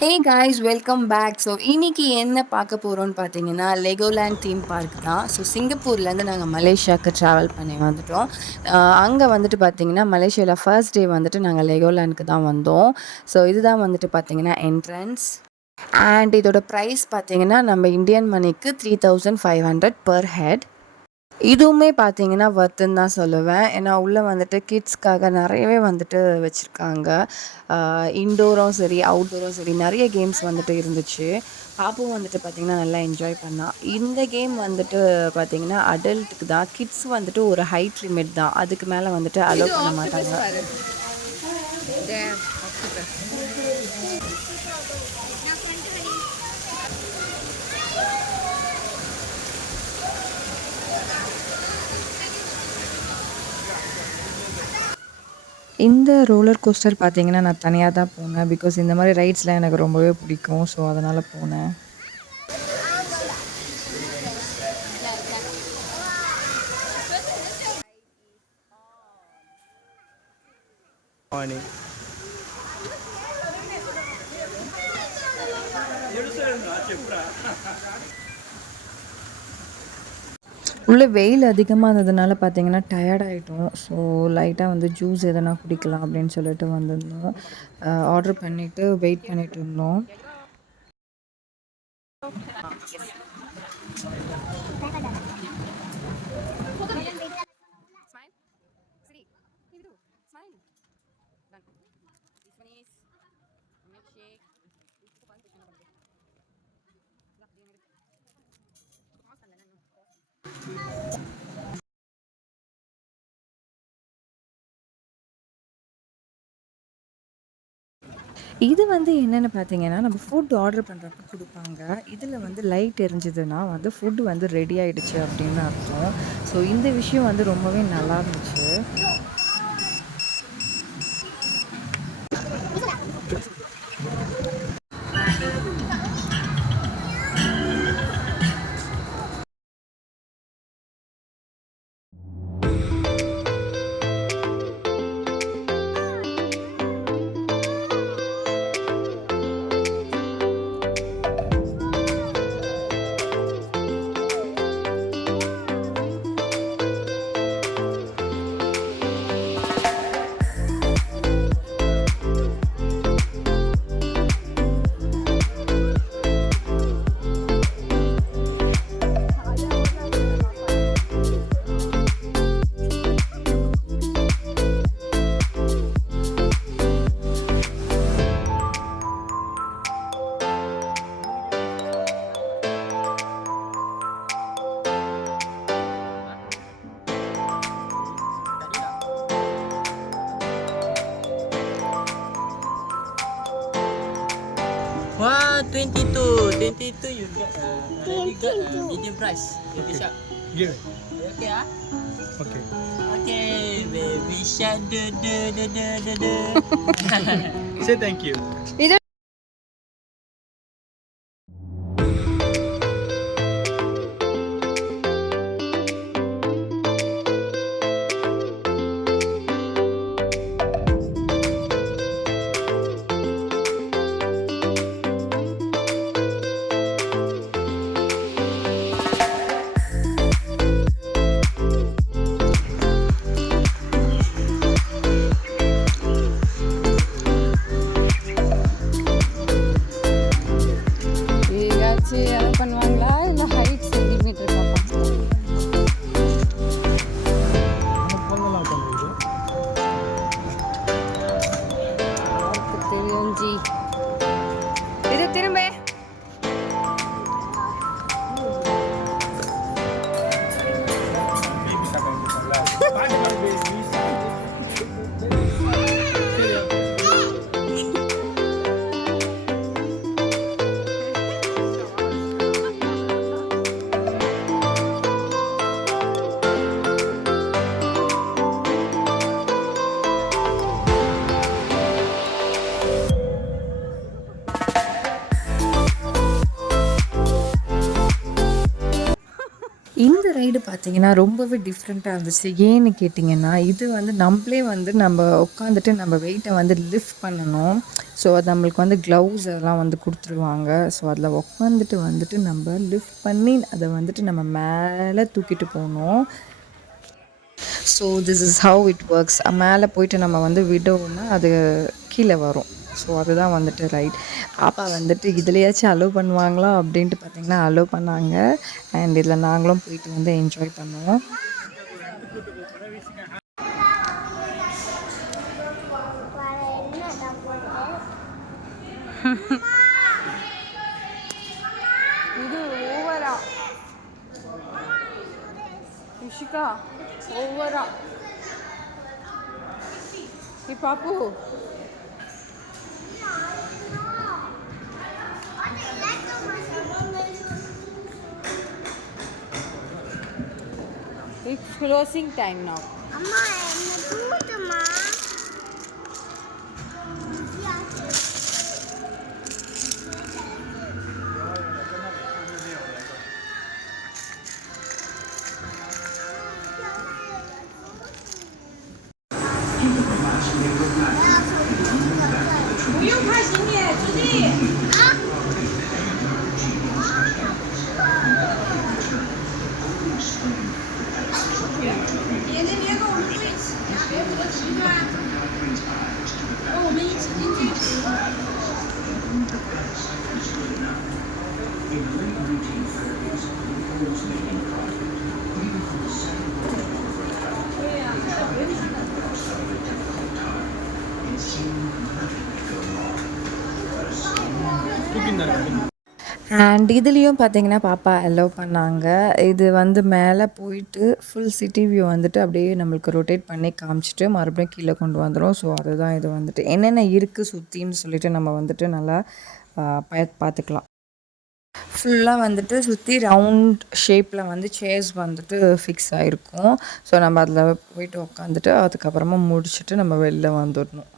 ஹே guys welcome back. So இன்னைக்கு என்ன பார்க்க போகிறோம்னு பார்த்தீங்கன்னா லெகோலேண்ட் தீம் பார்க் தான். ஸோ சிங்கப்பூர்லேருந்து நாங்கள் மலேசியாவுக்கு ட்ராவல் பண்ணி வந்துட்டோம். அங்கே வந்துட்டு பார்த்தீங்கன்னா மலேசியாவில் ஃபர்ஸ்ட் டே வந்துட்டு நாங்கள் லெகோலேண்டுக்கு தான் வந்தோம். ஸோ இதுதான் வந்துட்டு பார்த்தீங்கன்னா என்ட்ரன்ஸ். அண்ட் இதோட ப்ரைஸ் பார்த்தீங்கன்னா நம்ம இந்தியன் மணிக்கு 3500 பர் ஹெட். இதுவுமே பார்த்தீங்கன்னா வர்த்துன்னு தான் சொல்லுவேன். ஏன்னா உள்ளே வந்துட்டு கிட்ஸ்க்காக நிறையவே வந்துட்டு வச்சுருக்காங்க. இன்டோரும் சரி, அவுட்டோரும் சரி நிறைய கேம்ஸ் வந்துட்டு இருந்துச்சு. பாப்பும் வந்துட்டு பார்த்திங்கன்னா நல்லா என்ஜாய் பண்ணா. இந்த கேம் வந்துட்டு பார்த்திங்கன்னா அடல்ட்டுக்கு தான். கிட்ஸ் வந்துட்டு ஒரு ஹைட் லிமிட் தான். அதுக்கு மேலே வந்துட்டு அலோவ் பண்ண மாட்டாங்க. இந்த ரோலர் கோஸ்டர் பார்த்தீங்கன்னா நான் தனியாக தான் போனேன். பிகாஸ் இந்த மாதிரி ரைட்ஸ்லாம் எனக்கு ரொம்பவே பிடிக்கும். ஸோ அதனால் போனேன். உள்ள வெயில் அதிகமாக இருந்ததுனால பார்த்தீங்கன்னா டயர்ட் ஆகிட்டோம். ஸோ லைட்டாக வந்து ஜூஸ் எதனா குடிக்கலாம் அப்படின்னு சொல்லிட்டு வந்திருந்தோம். ஆர்டர் பண்ணிவிட்டு வெயிட் பண்ணிட்டு இருந்தோம். இது வந்து என்னென்னு பார்த்தீங்கன்னா நம்ம ஃபுட் ஆர்டர் பண்ணுறப்ப கொடுப்பாங்க. இதில் வந்து லைட் எரிஞ்சுதுன்னா வந்து ஃபுட்டு வந்து ரெடி ஆகிடுச்சு அப்படின்னு அர்த்தம். ஸோ இந்த விஷயம் வந்து ரொம்பவே நல்லா இருந்துச்சு. Wah, 22 you got you got medium price. Okay, sharp. Give it. Okay, ah. Okay. Okay, baby shark do. Say thank you. பண்ணுவாங்களா இல்லை ஹைட் சென்டிமீட்டர் பார்ப்பாங்க. தெரியும் ஜி. இது திரும்ப ரைடு பார்த்தீங்கன்னா ரொம்பவே டிஃப்ரெண்ட்டாக இருந்துச்சு. ஏன்னு கேட்டிங்கன்னா, இது வந்து நம்பளே வந்து நம்ம உட்காந்துட்டு நம்ம வெயிட்ட வந்து லிஃப்ட் பண்ணணும். ஸோ அது நம்மளுக்கு வந்து க்ளவுஸ் அதெல்லாம் வந்து குடுத்துருவாங்க. ஸோ அதில் உட்காந்துட்டு வந்துட்டு நம்ம லிஃப்ட் பண்ணி அத வந்துட்டு நம்ம மேல தூக்கிட்டு போணும். So this is how it works. மேலே போயிட்டு நம்ம வந்து விடோம்னா அது கீழே வரும். ஸோ அதுதான் வந்துட்டு ரைட். பாப்பா வந்துட்டு இதுலயாச்சும் அலோவ் பண்ணுவாங்களா அப்படின்ட்டு பார்த்தீங்கன்னா அலோவ் பண்ணாங்க. அண்ட் இதில் நாங்களும் போயிட்டு வந்து என்ஜாய் பண்ணோம். இது ஓவரா ரிஷிகா ஓவரா பாப்பு It's closing time now. அம்மா என்ன தூதுமா அண்ட் இதுலேயும் பார்த்தீங்கன்னா பாப்பா அலோவ் பண்ணாங்க. இது வந்து மேலே போயிட்டு ஃபுல் சிட்டி வியூ வந்துட்டு அப்படியே நம்மளுக்கு ரொட்டேட் பண்ணி காமிச்சிட்டு மறுபடியும் கீழே கொண்டு வந்துடும். ஸோ அதுதான் இது வந்துட்டு என்னென்ன இருக்குது சுற்றின்னு சொல்லிட்டு நம்ம வந்துட்டு நல்லா பார்த்துக்கலாம். ஃபுல்லாக வந்துட்டு சுற்றி ரவுண்ட் ஷேப்பில் வந்து சேர்ஸ் வந்துட்டு ஃபிக்ஸ் ஆகிருக்கும். ஸோ நம்ம அதில் போயிட்டு உட்காந்துட்டு அதுக்கப்புறமா முடிச்சுட்டு நம்ம வெளில வந்துடணும்.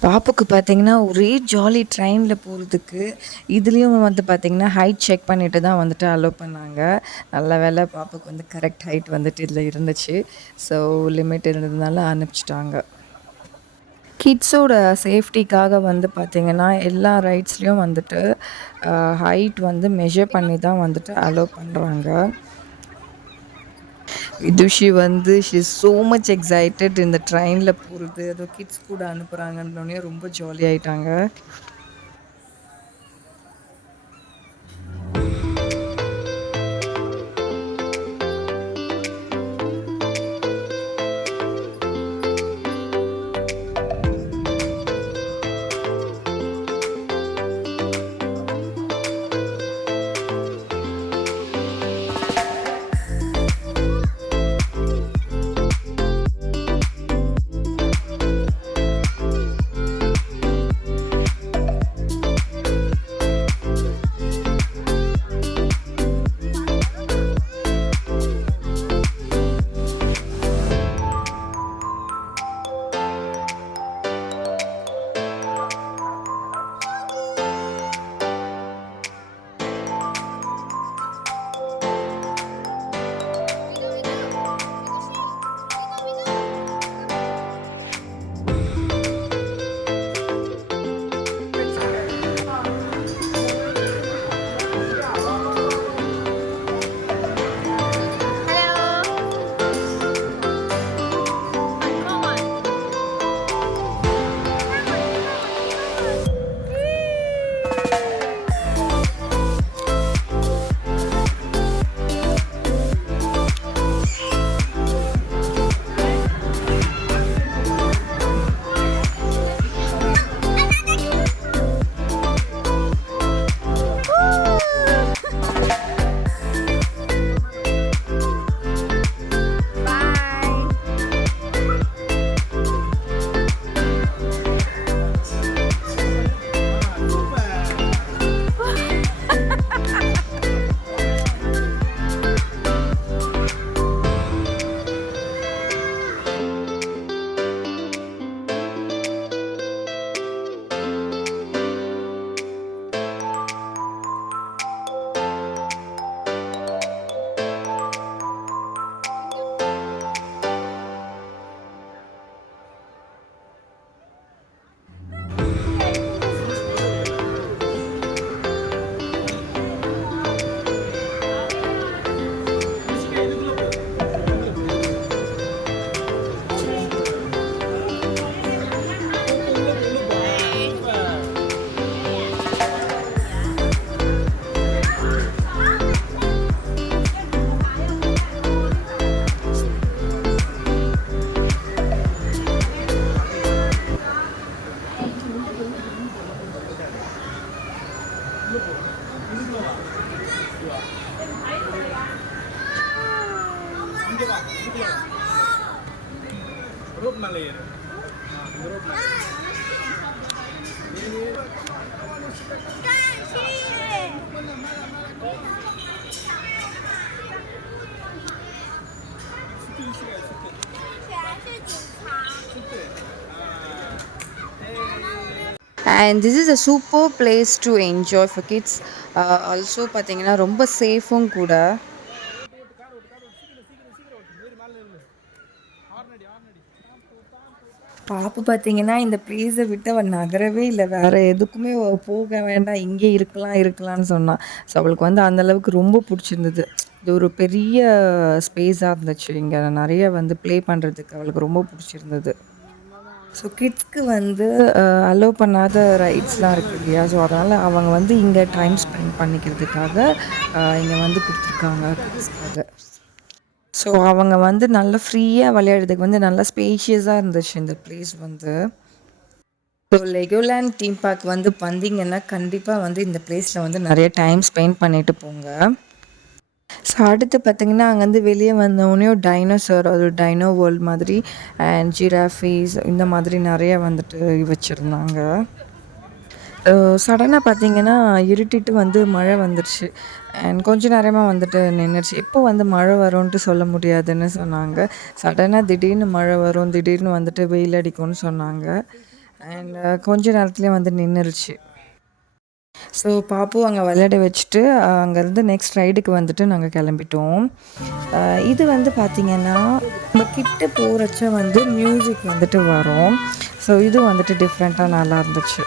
பாப்புக்கு பார்த்தீங்கன்னா ஒரே ஜாலி ட்ரெயினில் போகிறதுக்கு. இதுலேயும் வந்து பார்த்திங்கன்னா ஹைட் செக் பண்ணிவிட்டு தான் வந்துட்டு அலோவ் பண்ணாங்க. நல்ல வேளை பாப்புக்கு வந்து கரெக்ட் ஹைட் வந்துட்டு இதில் இருந்துச்சு. ஸோ லிமிட் இருந்ததுனால அனுப்பிச்சிட்டாங்க. கிட்ஸோட சேஃப்டிக்காக வந்து பார்த்திங்கன்னா எல்லா ரைட்ஸ்லேயும் வந்துட்டு ஹைட் வந்து மெஷர் பண்ணி தான் வந்துட்டு அலோவ் பண்ணுறாங்க. விதுஷி வந்து she is so much excited இந்த ட்ரெயினில் போகிறது. அதுவும் கிட்ஸ் கூட அனுப்புகிறாங்கன்னொடனே ரொம்ப ஜாலி ஆகிட்டாங்க. ரோப் மேலே ஏறு. இந்த ரோப் மேலே. And this is a super place to enjoy for kids. Also பார்த்தீங்கன்னா ரொம்ப சேஃபும் கூட. பாப்பு பார்த்தீங்கன்னா இந்த ப்ளேஸை விட்டு அவள் நகரவே இல்லை, வேறு எதுக்குமே போக வேண்டாம், இங்கே இருக்கலாம்னு சொன்னான். ஸோ அவளுக்கு வந்து அந்தளவுக்கு ரொம்ப பிடிச்சிருந்தது. இது ஒரு பெரிய ஸ்பேஸாக இருந்துச்சு, இங்கே நிறைய வந்து ப்ளே பண்ணுறதுக்கு அவளுக்கு ரொம்ப பிடிச்சிருந்தது. ஸோ கிட்ஸ்க்கு வந்து அலோவ் பண்ணாத ரைட்ஸ்லாம் இருக்குது இல்லையா, ஸோ அதனால் அவங்க வந்து இங்கே டைம் ஸ்பெண்ட் பண்ணிக்கிறதுக்காக இங்கே வந்து கொடுத்துருக்காங்க கிட்ஸ்க்காக. ஸோ அவங்க வந்து நல்லா ஃப்ரீயாக விளையாடுறதுக்கு வந்து நல்லா ஸ்பேஷியஸாக இருந்துச்சு இந்த பிளேஸ் வந்து. ஸோ லெகோலேண்ட் தீம் பார்க் வந்து வந்தீங்கன்னா கண்டிப்பாக வந்து இந்த பிளேஸில் வந்து நிறைய டைம் ஸ்பெண்ட் பண்ணிட்டு போங்க. ஸோ அடுத்து பார்த்திங்கன்னா அங்கேருந்து வெளியே வந்தோடனே ஒரு டைனோசர், அது ஒரு டைனோ வேர்ல்ட் மாதிரி, அண்ட் ஜிராஃபீஸ் இந்த மாதிரி நிறைய வந்துட்டு வச்சுருந்தாங்க. சடனாக பார்த்திங்கன்னா இருட்டிட்டு வந்து மழை வந்துடுச்சு, அண்ட் கொஞ்ச நேரமாக வந்துட்டு நின்றுச்சு. எப்போ வந்து மழை வரும்ன்ட்டு சொல்ல முடியாதுன்னு சொன்னாங்க. சடனாக திடீர்னு மழை வரும், திடீர்னு வந்துட்டு வெயில் அடிக்கும்னு சொன்னாங்க, அண்ட் கொஞ்ச நேரத்துலேயே வந்து நின்றுருச்சு. ஸோ பாப்பு அங்கே விளையாட வச்சுட்டு அங்கேருந்து நெக்ஸ்ட் ரைடுக்கு வந்துட்டு நாங்கள் கிளம்பிட்டோம். இது வந்து பார்த்திங்கன்னா நம்ம கிட்ட போகிறச்ச வந்து மியூசிக் வந்துட்டு வரும். ஸோ இது வந்துட்டு டிஃப்ரெண்ட்டாக நல்லா இருந்துச்சு.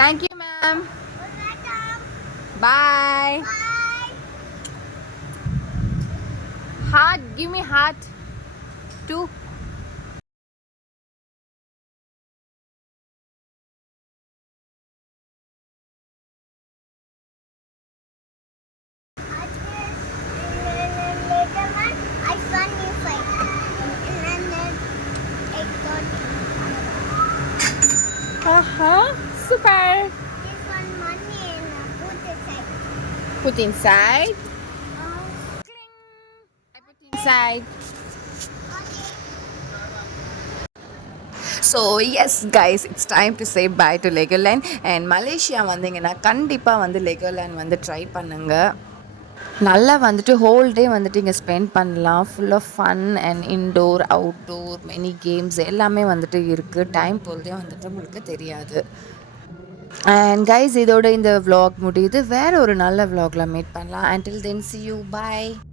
Thank you, ma'am. Bye. Heart, give me heart. 2. Super. This one money and put aside. Put inside. Cling. I put inside. So yes guys, it's time to say bye to Legoland. And Malaysia வந்தீங்கன்னா கண்டிப்பாக வந்து லெகோலேண்ட் வந்து ட்ரை பண்ணுங்கள். நல்லா வந்துட்டு whole day வந்துட்டு இங்கே spend பண்ணலாம். Full of fun and indoor, outdoor many games எல்லாமே வந்துட்டு இருக்குது. டைம் போகிறதே வந்துட்டு உங்களுக்கு தெரியாது. அண்ட் கைஸ் இதோட இந்த vlog முடியுது. வேறு ஒரு நல்ல vlogல மீட் பண்ணலாம். until then see you, bye.